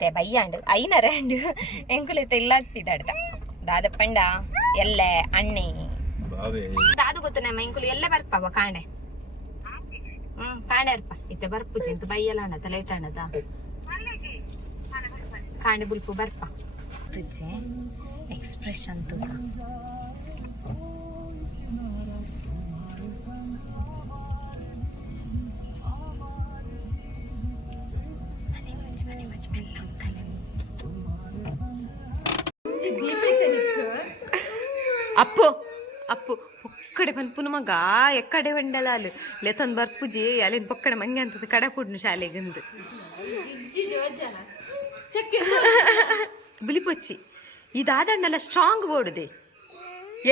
ಮತ್ತೆ ಬಯ್ಯಾಂಡು ಐನ ರ್ಯಾಂಡು ಎಂಕುಲೆತ ಇಲ್ಲ ಆಗ್ತಿದ್ದಾಡ್ದ ದಾದ ಪಂಡ ಎಲ್ಲೆ ಅಣ್ಣೆ. ದಾದು ಗೊತ್ತು ನಮ್ಮ ಎಂಕುಲು ಎಲ್ಲ ಬರ್ಪವ ಕಾಂಡೆ ಹ್ಮ್ ಕಾಂಡೆ ಅರ್ಪ ಇತ್ತೆ ಬರ್ಪು ಚಿಂತು ಬೈಯಲ್ಲ ಅಣ್ಣದ ಲೈಟ್ ಅಣ್ಣದ. ಕಾಂಡೆ ಬುಲ್ಪು ಬರ್ಪ. ತುಜ್ಜೆ ಎಕ್ಸ್ಪ್ರೆಷನ್ ತೂಕ. ಮಗ ಎಕ್ಕಡೆ ಬಂಡಲಾಲು ಲೆತೊಂದು ಬರ್ಪುಜಿ ಅಲ್ಲಿಂದ ಪೊಕ್ಕಡೆ ಮಂಗೆ ಅಂತದ ಕಡಪುಡ್ನು ಶಾಲೆಗಂದು. ಬಿಳಿಪೊಚ್ಚಿ ಇದಾದಂಡಲ ಸ್ಟ್ರಾಂಗ್ ಓಡುದೆ.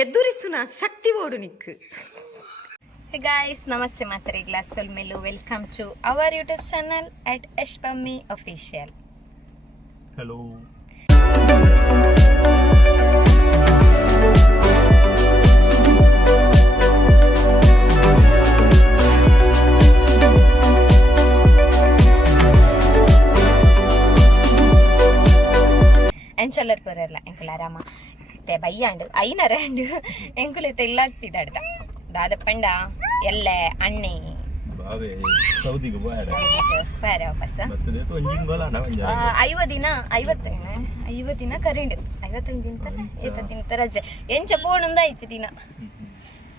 ಎದುರಿಸುನ ಶಕ್ತಿ ಓಡು ನಿಕ್ಕು. ಗಾಯ್ಸ್ ನಮಸ್ತೆ ಮಾತ್ರೆ ಗ್ಲಾಸ್ ಮೇಲು. Welcome to our YouTube channel at Esh Pammi official hello ಎಂಚಲ್ಲರ್ ಬರಲ್ಲ ಎಂಕುಲ ಆರಾಮ ಮತ್ತೆ ಐನರ ಐನ ಎಂಕುಲ ಎಂಕುಲೆತ್ತ ಇಲ್ಲ ಆಗ್ತಿದ್ದಾಡ್ದ ದಾದ ಪಂಡ ಎಲ್ಲೆ ಅಣ್ಣೆ. ಐವ ದಿನ ಐವತ್ತು ಐವ ದಿನ ಕರೆಂಡ್ ಐವತ್ತೈದು ದಿನ ಏತ ದಿನ ರಜೆ. ಎಂಚ ಪೋಣುಂದ ಐಚಿ ದಿನ.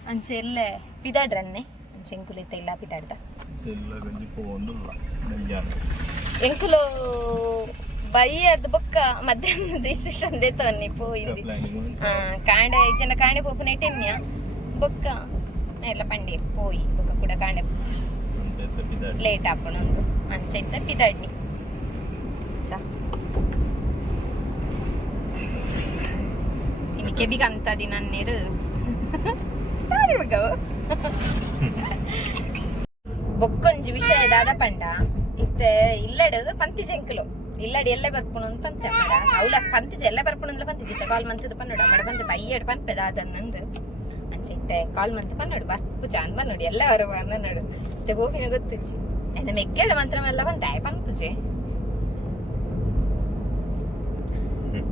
ಅಂಚೆ ಎಲ್ಲೆ ಪಿದಾಡ್ರನ್ನೆ ಅಂಚೆ ಎಂಕುಲೆತ್ತ ಇಲ್ಲ ಪಿದಾಡ್ದ ಎಂಕುಲು ಬೈಯರ್ದು ಬೊಕ್ಕ ಮಧ್ಯಾಹ್ನ ದೇತವನ್ನಿ ಪೋಯಿಂದಿ ಪ್ಲಾನಿಂಗ್ ಆ, ಕಾಂಡೆ ಜನ ಕಾಂಡೆ ಪೋಪು ನೆಟೆನ್ಯ ಬೊಕ್ಕ ಎಲ್ಲ ಪಂಡೆ ಪೋಯಿ ಬೊಕ್ಕ ಕೂಡ ಕಾಂಡೆ. ಅಂತ ಲೇಟ್ ಆಪಣೊಂದು ಅಂಚ ಇತ್ತ ಪಿದಾಡ್ನಿ ಚಾ. ಇನಿ ಕೆಬಿಗ ಅಂತ ದಿನ ನೀರು ಬೊಕ್ಕೊಂಜಿ ವಿಷಯ ದಾದ ಪಂಡ. ಇತ್ತೆ ಇಲ್ಲಡು ಪಂತಿ ಜಂಕಲು ಇಲ್ಲಡಿ ಎಲ್ಲ ಬರ್ಪುಣು ಅಂತ ಪಂತೆ ಅಮ್ಮಡ ಅವಲ ಪಂತಿಜ ಎಲ್ಲ ಬರ್ಪುಣು ಅಂದ್ಲ ಪಂತಿಜ ಇತ್ತೆ ಕಾಲ್ ಮಂತದ ಪನ್ನೋಡು ಅಮ್ಮಡ ಬಂತೆ ಬೈಯಡ್ ಪನ್ಪೆ ದಾದನ್ನಂದು ಅಂಚೆ ಇತ್ತೆ ಕಾಲ್ ಮಂತ್ ಪನ್ನೋಡು ಬರ್ಪು ಚಾನ್ ಪನ್ನೋಡು ಎಲ್ಲ ಅವರು ಬರ್ನೋಡು ಇತ್ತೆ ಗೋಪಿನ ಗೊತ್ತುಜಿ ಎಂತ ಮೆಗ್ಗೆಡ ಮಂತ್ರಮೆಲ್ಲ ಬಂತ ಆಯ್ ಪನ್ಪುಜೆ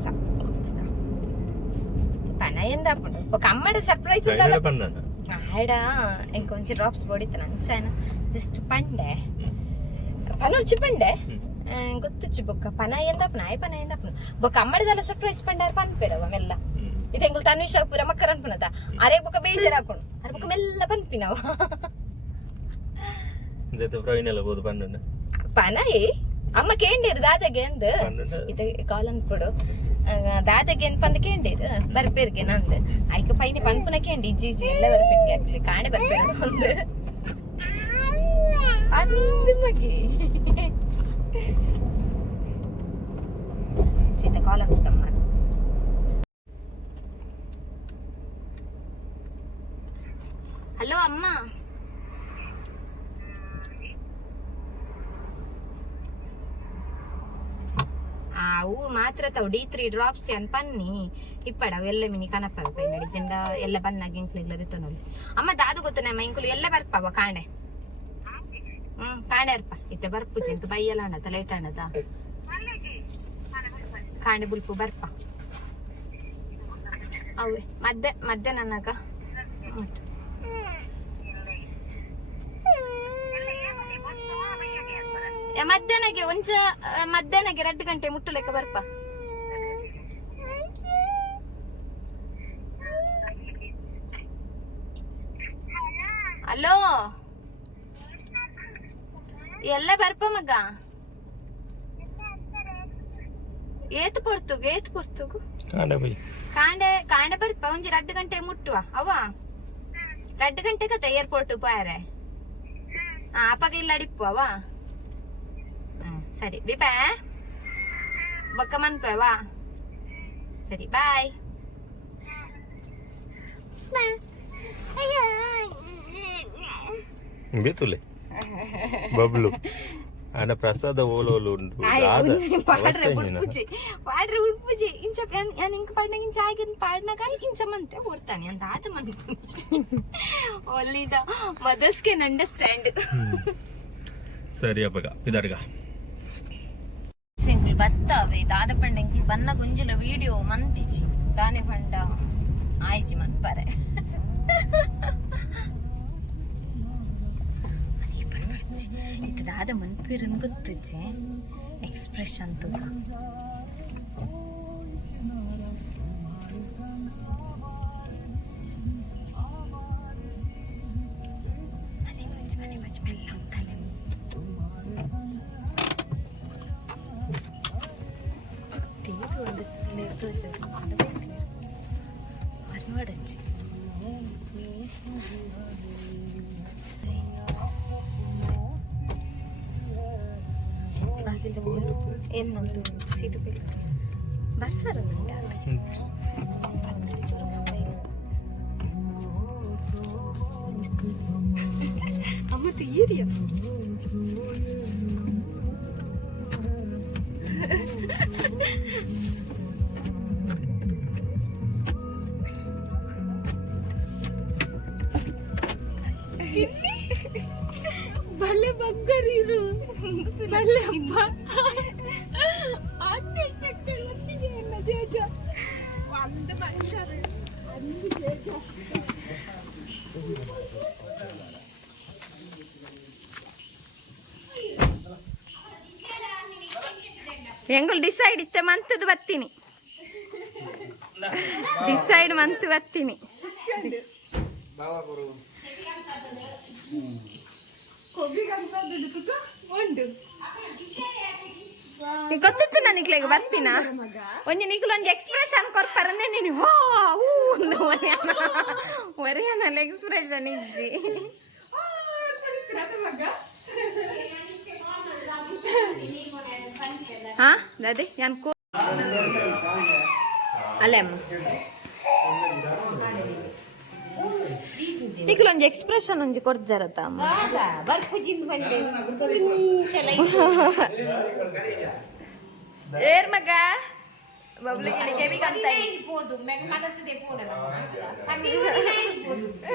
ಚ ಪನ ಎಂದ ಆಪುಂಡು ఒక అమ్మడి సర్ప్రైజ్ ఉండాలి ಪನ್ನಣ ఆడ ఇంకొంచెం డ్రాప్స్ పొడితాను అంచాయన జస్ట్ పండే పనుర్చి పండే ಗೊತ್ತುಚ್ಚಿ ಬೊಕ್ಕ. ಪನ ಎಂದ ನಾಯಿ ಪನ ಎಂದ ಬೊಕ್ಕ ಅಮ್ಮಡಿದೆಲ್ಲ ಸರ್ಪ್ರೈಸ್ ಪಂಡಾರ ಪನ್ಪೇರವ ಮೆಲ್ಲ. ಇದೆಂಗುಲ್ ತನ್ವಿಷ ಪೂರ ಮಕ್ಕರ ಅನ್ಪನದ ಅರೆ ಬೊಕ್ಕ ಬೇಜಾರ ಹಾಕೊಂಡು ಅರೆ ಬೊಕ್ಕ ಮೆಲ್ಲ ಪನ್ಪಿನವ ನಾವು ಪನ ಏ? ಅಮ್ಮ ಕೇಂಡಿರು ದಾದಗೆ ಅಂದ್. ಇದು ಕಾಲ್ ಅನ್ಕೊಡು ದಾದಗೆ ಏನ್ ಪಂದ್ ಕೇಂಡಿರು. ಬರ್ಪೇರ್ಗೆ ನಂದು. ಆಯ್ಕೆ ಪೈನಿ ಪನ್ಪುನ ಕೇಂಡಿ. ಇಜ್ಜಿ ಇಜ್ಜಿ ಎಲ್ಲ ಬರ್ಪೇನ್ಗೆ ಹಾಕ್ಲಿ. ಕಾಣೆ ಬರ್ಪೇರ ಒಂದು ಅಂದು ಮಗೆ. ಚಿತ್ತ ಕಾಲ್ ಅನ್ಕಮ್ಮ ಹಲೋ ಅಮ್ಮ ಅವು ಮಾತ್ರ ತಾವು ಡಿ ತ್ರೀ ಡ್ರಾಪ್ಸ್ ಅನ್ ಪನ್ನಿ ಇಪ್ಪಡ ಅವು ಎಲ್ಲ ಮಿನಿ ಕನಪ ನಡಿ ಜೆಂಡ ಎಲ್ಲ ಬನ್ನಾಗ ಇಂಕ್ಲಿಗ್ಲ ಬಿತ್ತನೊಲಿ ಅಮ್ಮ ದಾದು ಗೊತ್ತು ನಮ್ಮ ಇಂಕುಲು ಎಲ್ಲ ಬರ್ಪವ ಕಾಂಡೆ ಹ್ಮ್ ಕಾಂಡೆ ಅರ್ಪ ಇತ್ತೆ ಬರ್ಪು ಚಿಂತು ಬೈಯಲ್ಲ ಅಣ್ಣದ ಲೈಟ್ ಅಣ್ಣದ ಕಾಂಡೆ ಬುಲ್ಪು ಬರ್ಪ ಅವೇ ಮದ್ದೆ ಮದ್ದೆ ನನ್ನಗ ಮಧ್ಯಾಹ್ನಗೆ ಒಂಚ ಆ, ಮಧ್ಯಾಹ್ನಗೆ ಎರಡು ಗಂಟೆ ಮುಟ್ಟು ಲೆಕ್ಕ ಬರ್ಪ ಹಲೋ ಎಲ್ಲ ಬರ್ಪ ಮಗ ಏತ್ ಪೊರ್ತು ಏತ್ ಪೊರ್ತುಗು. ಕಾಂಡ ಬೈ. ಕಾಂಡೆ ಕಾಂಡ ಬರ್ಪ ಒಂಜಿ ರಡ್ಡು ಗಂಟೆ ಮುಟ್ಟುವ ಅವ ರಡ್ಡು ಗಂಟೆ ಕತೆ ಏರ್ಪೋರ್ಟ್ ಪಾರೆ ಹಾ ಅಪ್ಪಗ ಇಲ್ಲ ಅಡಿಪ್ಪು ಅವ ಹ್ಮ್, ಸರಿ. ದೀಪ? ಬೊಕ್ಕ ಮನ್ಪವಾ ಸರಿ ಬಾಯ್. ಬೇತುಲೆ ಬಬ್ಲು. ಅಣ್ಣ ಪ್ರಸಾದ ಓಲೋಲು ಉಂಟು ಆದ ಪಾಡ್ರೆ ಅವಸ್ಥೆ ಏನಿನ? ಉಡ್ಪುಜಿ ಪಾಡ್ರೆ ಉಡ್ಪುಜಿ ಇಂಚ ಯಾನ್ ಇಂಕ ಪಾಡ್ನಾಗ ಇಂಚ ಆಗಿನ ಪಾಡ್ನಾಗ ಇಂಚ ಮಂತೆ ಕೊಡ್ತಾನೆ ಅಂತ ಆಚ ಮಂದಿ ಒಲ್ಲಿದ ಮದರ್ಸ್ ಕೆನ್ ಅಂಡರ್ಸ್ಟ್ಯಾಂಡ್ ಸರಿ ಅಪ್ಪಗ ಇದಾಡ್ಗ ಸಿಂಗಲ್ ಬತ್ತಾವೆ ದಾದ ಪಂಡ ಇಂಕ್ಲು ಬನ್ನ ಗುಂಜುಲ ವಿಡಿಯೋ ಮಂತಿಜಿ ದಾನೆ ಪಂಡ ಆಯ್ಜಿ ಮನ್ಪರೆ ಇದು ದಾದ ಮನ್ಪಿರನ್ ಗೊತ್ತಜ್ಜಿ ಎಕ್ಸ್ಪ್ರೆಷನ್ ತುಗ ಮನೆ పిలువు ఎన్నొద్దు సీటు పిలువు బర్సారు అమ్మ తీయరియా ಅಪ್ಪ ಹೆಂಗಳು ಡಿಸೈಡ್ ಇತ್ತೆ ಮಂತದ್ದು ಬತ್ತೀನಿ. Decide month ಬತ್ತೀನಿ. ಬಾವಾ ಬರು. ಕೊಬ್ಬಿಗೆ ಅಂತ ನೀ ಗೊತ್ತಿತ್ತು ನನಗೆ ಈಗ ಬರ್ತೀನ? ಒಂಜಿ ನಿಖಲ್ ಒಂಜಿ ಎಕ್ಸ್ಪ್ರೆಷನ್ ಕೊರ್ಪರಂದೆ ನೀನು. ಹೋ ಊ ಒಂದು ಒರೆಯನ ಎಕ್ಸ್ಪ್ರೆಷನ್ ಇಜ್ಜಿ. ಹಾ, ದಾದಿ, ಯಾನ್ ಕೋ ಅಲ್ಲೇ ಅಮ್ಮ. ಒಂಜಿ ಎಕ್ಸ್ಪ್ರೆಷನ್ ಒಂಜಿ ಕೊಡ್ಜಾರತ್ತ ಅಮ್ಮ. ಏರ್ ಮಗ ಬಬ್ಲು ಗಿಳಿ ಕೆವಿಗಂತ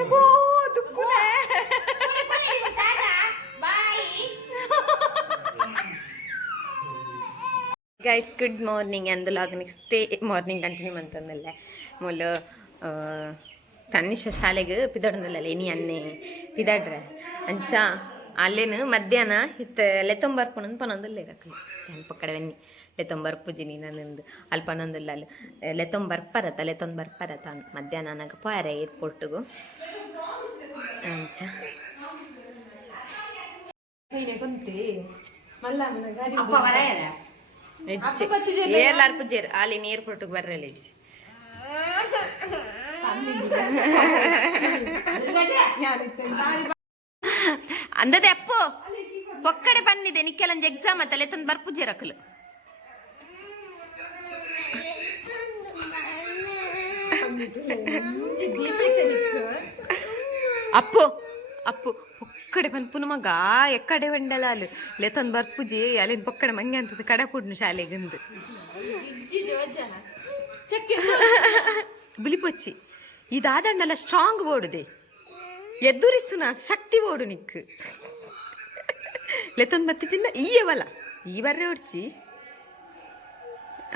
ಏಗೋ ದುಕ್ಕುನೆ. ಗೈಸ್ ಗುಡ್ ಮಾರ್ನಿಂಗ್ ಅಂದು log next day morning continue ಮಂತಂದಲ್ಲ ಮೊಲ ತನ್ನಿಶ ಶಾಲೆಗೆ ಪಿದಾಡಂದಲ್ಲ ಇನಿ ಅನ್ನೆ ಪಿದಾಡ್ರೆ. ಅಂಚ, ಅಲ್ಲೇನು ಮಧ್ಯಾಹ್ನ ಇತ್ತ ಲೆತ್ತೊಂಬರ್ಪುಣಂದು ಪನೊಂದಲ್ಲ ಇರಕ್ಕೆ ಜನ ಪಕ್ಕಡೆ ಬನ್ನಿ. ಲೆತ್ತೊಂಬರ್ಪುಜಿನಿ ನನ್ನದು. ಅಲ್ಲಿ ಪನೊಂದಲ್ಲ ಅಲ್ಲಿ ಲೆತ್ತೊಂಬರ್ಪರತ ಲೆತ್ತೊಂಬರ್ಪರತ ಮಧ್ಯಾಹ್ನ ನನಗೆ ಪಾರೆ ಏರ್ಪೋರ್ಟ್ಗೂ. ಅಂಚ. ಏರ್ಲಾರ್ ಪೂಜೆ ಅಲ್ಲಿ ಏರ್ಪೋರ್ಟ್ಗೆ ಬರ್ರಲ್ಲ ಇಜ್ಜಿ ಅಂದದೆ ಅಪ್ಪು. ಪೊಕ್ಕಡೆ ಬಂದಿದೆ ನಿಕ್ಕೆಲಂಜ್ ಎಕ್ಸಾಮ್ ಅತ್ತಲೆ ತಂದು ಬರ್ಪುಜೆ ರಕಲು ಅಪ್ಪು ಅಪ್ಪು ಪೊಕ್ಕಡೆ ಪನ್ಪುನ ಮಗ ಎಕ್ಕಡೆ ವೆಂಡಲಾಲು ಲೆತೊಂದು ಬರ್ಪುಜಿ ಅಲ್ಲಿನ ಪೊಕ್ಕಡೆ ಮಂಗೆ ಅಂತದ ಕಡೆ ಪುಡ್ನು ಶಾಲೆಗಂದು. ಬಿಳಿಪೊಚ್ಚಿ ಇದಾದಂಡಲ್ಲ ಸ್ಟ್ರಾಂಗ್ ಬೋಡುದೆ ಎದುರಿಸುನ ಶಕ್ತಿ ಓಡು ನಿಕ್. ಲೆತೊಂದು ಬತ್ತಿ ಚಿನ್ನ ಈಯವಲ ಈ ಬರ್ರೆ ಹೊಡ್ಚಿ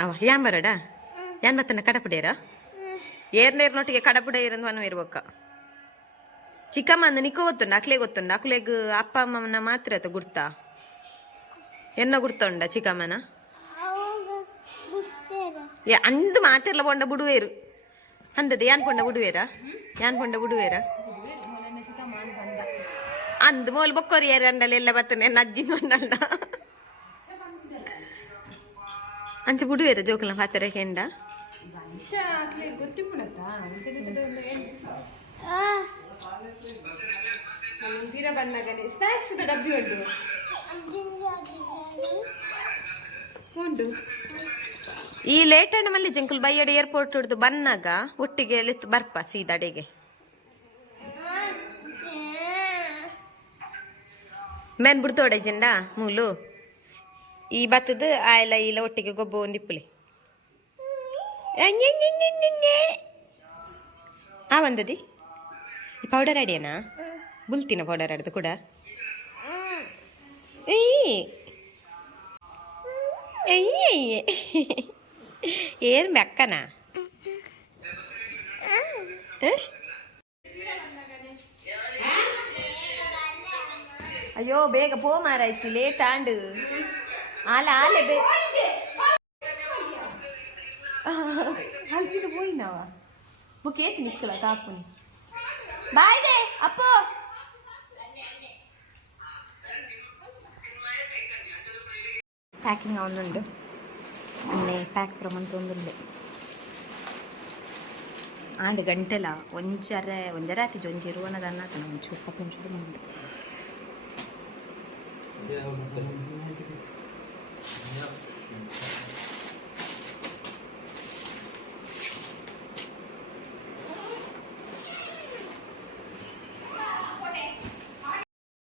ಅವ ಯಾನ್ ಬರಡ? ಯಾನ್ ಮತ್ತನ ಕಡಪುಡೇರ? ಏರ್ನೇರ್ನೊಟ್ಟಿಗೆ ಕಡಪುಡ ಇರಂದು ಮನ ಇರ್ಬೇಕ. ಚಿಕ್ಕಮ್ಮ ಅಂದ ನಿಕ್ಕ ಗೊತ್ತುಂಡ ಅಕ್ಲೆ ಗೊತ್ತುಂಡ? ಅಕ್ಲೆಗ್ ಅಪ್ಪ ಅಮ್ಮನ ಮಾತ್ರ ಆತ ಗುರ್ತಾ ಎನ್ನ ಗುರ್ತುಂಡ ಚಿಕ್ಕಮ್ಮನ? ಅಂದ್ ಮಾತೆರ್ಲ ಪೊಂಡ ಬುಡುವೇರು. ಅಂದದ ಯಾನ್ ಪೊಂಡ ಉಡುವೇರ? ಯಾನ್ ಪೊಂಡ ಉಡುವೇರ? ಅಂದ್ ಮೋಲ್ ಬೊಕ್ಕೊರಿಯರ್ ಅಂಡಲ್ಲ ಎಲ್ಲ ಬತ್ತನೆ ನನ್ನ ಅಜ್ಜಿ ಮಂಡಲ್ಲ ಅಂಚ ಬುಡುವೇರ ಜೋಕುಲ ಪಾತ್ರ ಹೆಂಡ? ಈ ಲೇಟ್ ಮಲ್ಲಿ ಜಂಕುಲ್ ಬೈಯಡೆ ಏರ್ಪೋರ್ಟ್ ಹಿಡಿದು ಬಂದಾಗ ಒಟ್ಟಿಗೆ ಬರ್ಪ ಸೀದಾಡೆಗೆ ಮೇನ್ ಬಿಡ್ತೋಡೆ ಜಂಡ, ಮೂಲು. ಈ ಬತ್ತದ ಆಯ್ಲ ಇಲ್ಲ ಒಟ್ಟಿಗೆ ಗೊಬ್ಬ ಒಂದಿಪ್ಪುಲಿ ಆ ಒಂದದಿ? ಈ ಪೌಡರ್ ಅಡಿಯನಾ? ಬುಲ್ತಿನ ಪೌಡರ್ ಅಡ್ದು ಕೂಡ. ಏಯ್. ಅಯ್ಯಯ್ಯೆ ಏನು ಮೆಕ್ಕನ? ಅಯ್ಯೋ, ಬೇಗ ಪೋ ಮಾರಾಯ್ತು ಲೇಟ್ ಆಂಡು. ಆಲ, ಆಲೆ ಬೇ ಹಲ್ಸಿದ ಪೋಯಿನವ ಬುಕ್ ಏತ್ ನಿಕ್ಕಲ ಕಾಪುನಿ. ಬಾಯ್ದೆ ಅಪ್ಪು. ಪ್ಯಾಕಿಂಗ್ ಅವನುಂಡು ಅನ್ನೆ ಪ್ಯಾಕ್ ಪ್ರಮಾಣ ತೊಂದುಂಡು ಆಂಡ್ ಗಂಟೆಲ ಒಂಜರೆ ಒಂಜರೆ ಆತಿಜಿ ಒಂಜಿ ಇರುವನದ ಅನ್ನತನ ಒಂಚೂರು ಇಪ್ಪತ್ತೊಂಚೂರು ಉಂಡು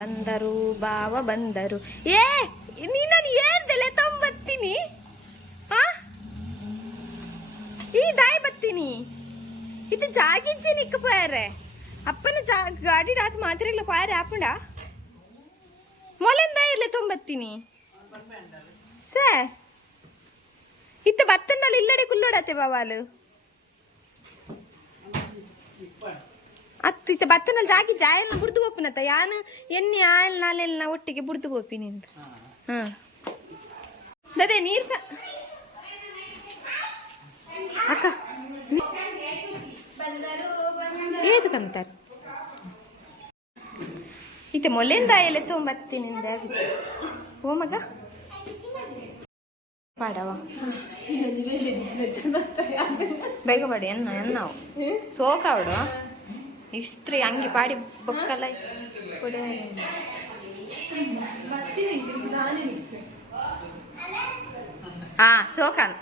ಬಂದರು ಬಾವ ಬಂದರು ಏ ನೀನನ್ನು ಏರ್ದಲೆ ತೊಂಬತ್ತೀನಿ ಜಾಗಿಜ್ಜಿ ನಿಕ್ಕ ಪಾರೆ ಅಪ್ಪನ ಜಾ, ಗಾಡಿ ರಾತ್ ಮಾತ್ರ ಇಲ್ಲ ಪಾರೆ ಆಪುಂಡ ಮೊಲೆಂದ ಇರ್ಲಿ ತೊಂಬತ್ತೀನಿ. ಸೇ. ಇತ್ತ ಬತ್ತಂಡಲ್ಲಿ ಇಲ್ಲಡೆ ಕುಲ್ಲೋಡತ್ತೆ ಬಾವಾಲು. ಅತ್ತು ಇತ್ತ ಬತ್ತನಲ್ಲಿ ಜಾಗಿ ಜಾಯನ್ನ ಬುಡ್ದು ಹೋಗ್ಪಿನತ್ತ ಯಾನು ಎನ್ನಿ ಆಯಲ್ ನಾಲೆಲ್ಲ ಒಟ್ಟಿಗೆ ಬುಡ್ದು ಹೋಗ್ಪಿನಿ ಹಾ ದದೆ ನೀರ್ ಕ- ಅಕ್ಕ ಏದು ಕಂತಾರೆ? ಇತ್ತೆ ಮೊಲೆಂದ ಎಲೆ ತೊಂಬತ್ತಿನಿಂದ ಓ ಮಗ. ಪಾಡವ ಬೇಗ ಪಾಡಿ, ಎನ್ನ ಸೋಕ ಸೋಕಾವಡು ಇಸ್ತ್ರಿ ಹಂಗೆ ಪಾಡಿ ಬೊಕ್ಕಲ್ಲ ಹಾ ಆ ಸೋಕಾನ್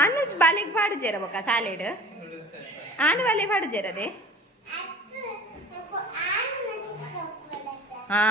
ಆನು ಬಾಲೆಗೆ ಪಾಡು ಜೇರ ಬೊಕ್ಕ ಸಾಲೆಡ್ ಆನು ಬಾಲೆ ಪಾಡು ಜೇರದೆ ಆ